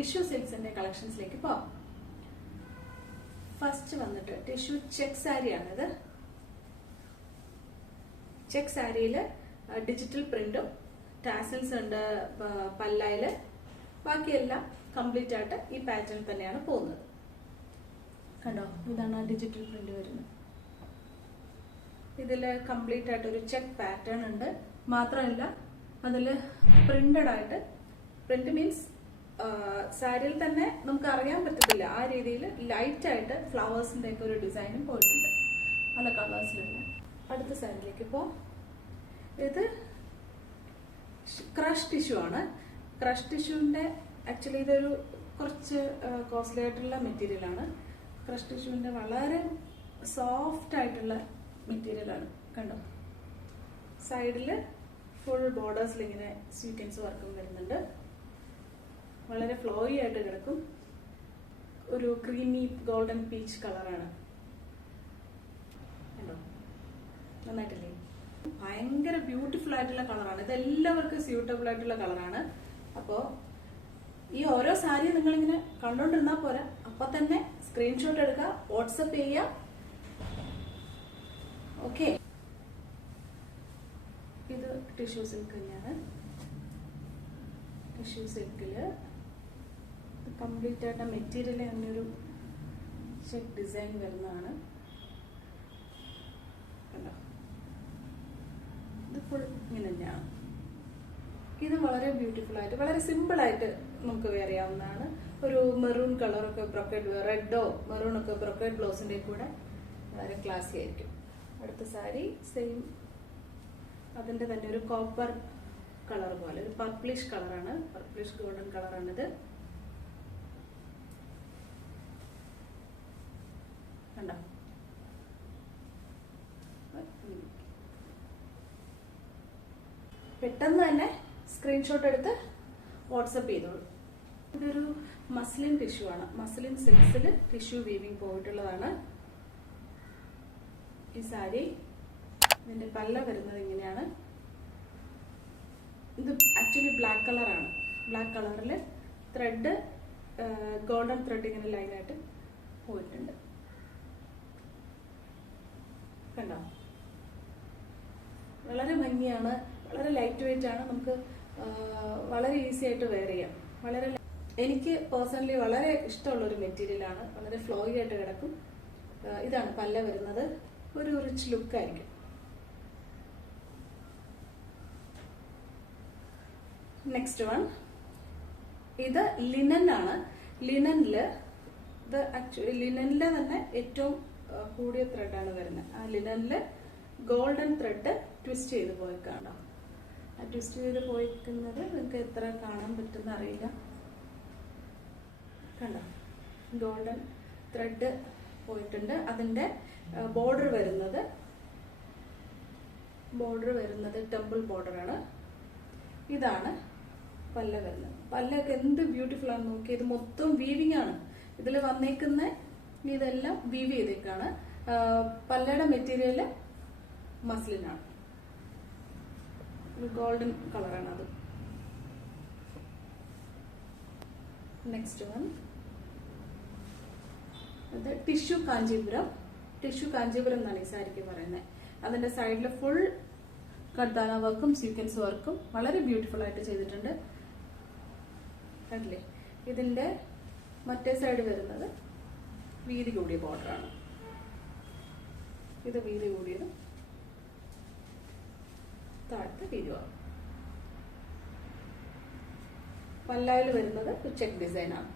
Tissue സിൽക്സിന്റെ കളക്ഷൻസിലേക്ക് പോവാം. First വന്നിട്ട് tissue check സാരിയാണിത്. ചെക്ക് സാരിയില് ഡിജിറ്റൽ പ്രിന്റും ടാസൽസ് ഉണ്ട് പല്ലായില്. ബാക്കിയെല്ലാം കംപ്ലീറ്റ് ആയിട്ട് ഈ പാറ്റേൺ തന്നെയാണ് പോകുന്നത്. കണ്ടോ, ഇതാണ് ഡിജിറ്റൽ പ്രിന്റ് വരുന്നത്. ഇതില് കംപ്ലീറ്റ് ആയിട്ട് ഒരു ചെക്ക് പാറ്റേൺ ഉണ്ട്. മാത്രമല്ല അതില് പ്രിന്റഡ് ആയിട്ട്, പ്രിന്റ് മീൻസ് സാരിയിൽ തന്നെ നമുക്ക് അറിയാൻ പറ്റത്തില്ല, ആ രീതിയിൽ ലൈറ്റ് ആയിട്ട് ഫ്ലവേഴ്സിന്റെ ഒക്കെ ഒരു ഡിസൈനും പോയിട്ടുണ്ട്. പല കളേഴ്സിലുള്ള. അടുത്ത സാരിയിലേക്ക് പോ. ഇത് ക്രഷ് ടിഷ്യൂ ആണ്. ക്രഷ് ടിഷ്യൂവിന്റെ ആക്ച്വലി ഇതൊരു കുറച്ച് കോസ്റ്റ്ലി ആയിട്ടുള്ള മെറ്റീരിയൽ ആണ്. ക്രഷ് ടിഷ്യൂവിന്റെ വളരെ സോഫ്റ്റ് ആയിട്ടുള്ള മെറ്റീരിയൽ ആണ്. കണ്ടോ, സൈഡില് ഫുൾ ബോർഡേഴ്സിൽ ഇങ്ങനെ സ്വീക്വൻസ് വർക്കും വരുന്നുണ്ട്. വളരെ ഫ്ലോയി ആയിട്ട് കിടക്കും. ഒരു ക്രീമി ഗോൾഡൻ പീച്ച് കളറാണ്. കണ്ടോ, നന്നായിട്ടില്ലേ? ഭയങ്കര ബ്യൂട്ടിഫുൾ ആയിട്ടുള്ള കളറാണ്. ഇത് എല്ലാവർക്കും സ്യൂട്ടബിൾ ആയിട്ടുള്ള കളറാണ്. അപ്പോ ഈ ഓരോ സാരി നിങ്ങളിങ്ങനെ കണ്ടോണ്ടിരുന്നാൽ പോരാ, അപ്പൊ തന്നെ സ്ക്രീൻഷോട്ട് എടുക്കുക, വാട്സപ്പ് ചെയ്യുക. ഓക്കെ, ഇത് ടിഷ്യൂ സിൽക്ക് തന്നെയാണ്. ടിഷ്യൂ സിൽക്കില് കംപ്ലീറ്റ് ആയിട്ട് മെറ്റീരിയൽ അങ്ങനൊരു ചെക്ക് ഡിസൈൻ വരുന്നതാണ്. കണ്ടോ, ഇത് ഫുൾ ഇങ്ങനെ തന്നെയാണ്. ഇത് വളരെ ബ്യൂട്ടിഫുൾ ആയിട്ട്, വളരെ സിമ്പിൾ ആയിട്ട് നമുക്ക് വെയർ ചെയ്യാവുന്നതാണ്. ഒരു മെറൂൺ കളറൊക്കെ ബ്രൊക്കേഡ്, റെഡോ മെറൂൺ ഒക്കെ ബ്രൊക്കേഡ് ബ്ലൗസിന്റെ കൂടെ വളരെ ക്ലാസി ആയിരിക്കും. അടുത്ത സാരി സെയിം, അതിന്റെ തന്നെ ഒരു കോപ്പർ കളർ പോലെ, ഒരു പർപ്പിളിഷ് കളറാണ്, പർപ്പിളിഷ് ഗോൾഡൻ കളറാണിത്. കണ്ടോ, പെട്ടെന്ന് തന്നെ സ്ക്രീൻഷോട്ട് എടുത്ത് വാട്സപ്പ് ചെയ്തോളൂ. ഇതൊരു മസ്ലിൻ ടിഷ്യൂ ആണ്. മസ്ലിൻ സിൽക്സിൽ ടിഷ്യൂ വീവിംഗ് പോയിട്ടുള്ളതാണ് ഈ സാരി. ഇതിന്റെ പല്ല വരുന്നത് ഇങ്ങനെയാണ്. ഇത് ആക്ച്വലി ബ്ലാക്ക് കളറാണ്. ബ്ലാക്ക് കളറിൽ ത്രെഡ്, ഗോൾഡൻ ത്രെഡ് ഇങ്ങനെ ലൈനായിട്ട് പോയിട്ടുണ്ട്. കണ്ടോ, വളരെ ഭംഗിയാണ്. വളരെ ലൈറ്റ് വെയിറ്റ് ആണ്. നമുക്ക് വളരെ ഈസി ആയിട്ട് വെയർ ചെയ്യാം. എനിക്ക് പേഴ്സണലി വളരെ ഇഷ്ടമുള്ള ഒരു മെറ്റീരിയൽ ആണ്. വളരെ ഫ്ലോയി ആയിട്ട് കിടക്കും. ഇതാണ് പല്ല വരുന്നത്. ഒരു റിച്ച് ലുക്ക് ആയിരിക്കും. നെക്സ്റ്റ് വൺ, ഇത് ലിനൻ ആണ്. ലിനനില് ഇത് ആക്ച്വലി ലിനനിലെ തന്നെ ഏറ്റവും കൂടിയ ത്രെഡാണ് വരുന്നത്. ആ ലിനനില് ഗോൾഡൻ ത്രെഡ് ട്വിസ്റ്റ് ചെയ്ത് പോയിക്കാണോ. ആ ട്വിസ്റ്റ് ചെയ്ത് പോയിക്കുന്നത് നിങ്ങൾക്ക് എത്ര കാണാൻ പറ്റുന്ന അറിയില്ല. കണ്ടോ, ഗോൾഡൻ ത്രെഡ് പോയിട്ടുണ്ട്. അതിന്റെ ബോർഡർ വരുന്നത് ടെമ്പിൾ ബോർഡർ ആണ്. ഇതാണ് പല്ല വരുന്നത്. പല്ലൊക്കെ എന്ത് ബ്യൂട്ടിഫുൾ ആണ് നോക്കി. ഇത് മൊത്തം വീവിംഗ് ആണ്. ഇതിൽ വന്നേക്കുന്ന ഇതെല്ലാം വീവ് ചെയ്തേക്കാണ്. പല്ലയുടെ മെറ്റീരിയല് മസ്ലിനാണ്. ഗോൾഡൻ കളറാണ് അത്. നെക്സ്റ്റ് വൺ, ഇത് ടിഷ്യൂ കാഞ്ചീപുരം. ടിഷ്യൂ കാഞ്ചീപുരം എന്നാണ് ഈ സാരിക്ക് പറയുന്നത്. അതിന്റെ സൈഡിൽ ഫുൾ കർദാന വർക്കും സീക്വൻസ് വർക്കും വളരെ ബ്യൂട്ടിഫുൾ ആയിട്ട് ചെയ്തിട്ടുണ്ട്. കണ്ടില്ലേ? ഇതിന്റെ മറ്റേ സൈഡ് വരുന്നത് വീതി കൂടിയ ബോർഡറാണ്. ഇത് വീതി കൂടിയത്, താഴത്തെ വീതിയാണ്. പല്ലായിൽ വരുന്നത് ചെക്ക് ഡിസൈൻ ആണ്.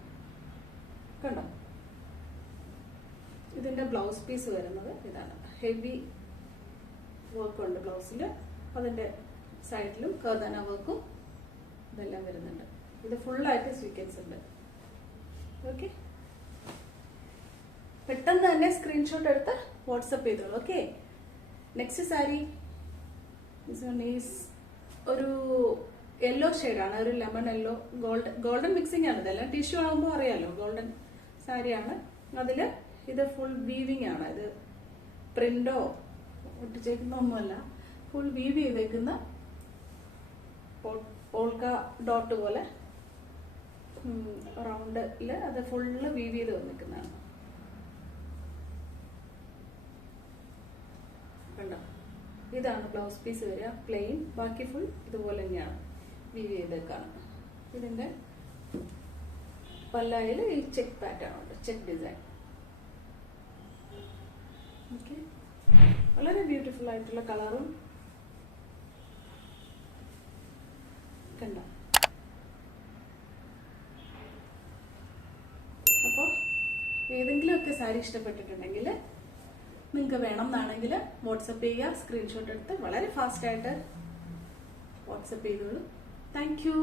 കണ്ടോ, ഇതിന്റെ ബ്ലൗസ് പീസ് വരുന്നത് ഇതാണ്. ഹെവി വർക്ക് ഉണ്ട് ബ്ലൗസിൽ. അതിന്റെ സൈഡിലും കർദാന വർക്കും ഇതെല്ലാം വരുന്നുണ്ട്. ഇത് ഫുള്ളായിട്ട് സ്വീക്വൻസ് ഉണ്ട്. ഓക്കെ, പെട്ടെന്ന് തന്നെ സ്ക്രീൻഷോട്ട് എടുത്ത് വാട്സപ്പ് ചെയ്തോളൂ. ഓക്കെ, നെക്സ്റ്റ് സാരി ഒരു യെല്ലോ ഷെയ്ഡാണ്. ഒരു ലെമൺ യെല്ലോ ഗോൾഡൻ മിക്സിംഗ് ആണ്. ഇതെല്ലാം ടിഷ്യൂ ആകുമ്പോൾ അറിയാലോ, ഗോൾഡൻ സാരിയാണ്. അതില് ഇത് ഫുൾ വീവിംഗ് ആണ്. ഇത് പ്രിന്റോ ഒട്ടിച്ചേക്കുന്ന ഒന്നുമല്ല. ഫുൾ വീവ് ചെയ്തേക്കുന്ന പോൾക്ക ഡോട്ട് പോലെ റൗണ്ടിൽ അത് ഫുള്ള് വീവ് ചെയ്ത് വന്നിരിക്കുന്നതാണ്. കണ്ടോ, ഇതാണ് ബ്ലൗസ് പീസ് വരിക, പ്ലെയിൻ. ബാക്കി ഫുൾ ഇതുപോലെ തന്നെയാണ് വീവ് ചെയ്തേക്കാണ്. ഇതിന്റെ പല്ലായിൽ ഈ ചെക്ക് പാറ്റേൺ ഉണ്ട്, ചെക്ക് ഡിസൈൻ. ഓക്കെ, വളരെ ബ്യൂട്ടിഫുൾ ആയിട്ടുള്ള കളറും കണ്ടോ. അപ്പോൾ ഏതെങ്കിലുമൊക്കെ സാരി ഇഷ്ടപ്പെട്ടിട്ടുണ്ടെങ്കിൽ നിങ്ങൾക്ക് വേണം എന്നാണെങ്കിൽ വാട്സപ്പ് ചെയ്യുക. സ്ക്രീൻഷോട്ട് എടുത്ത് വളരെ ഫാസ്റ്റായിട്ട് വാട്സപ്പ് ചെയ്തോളൂ. Thank you.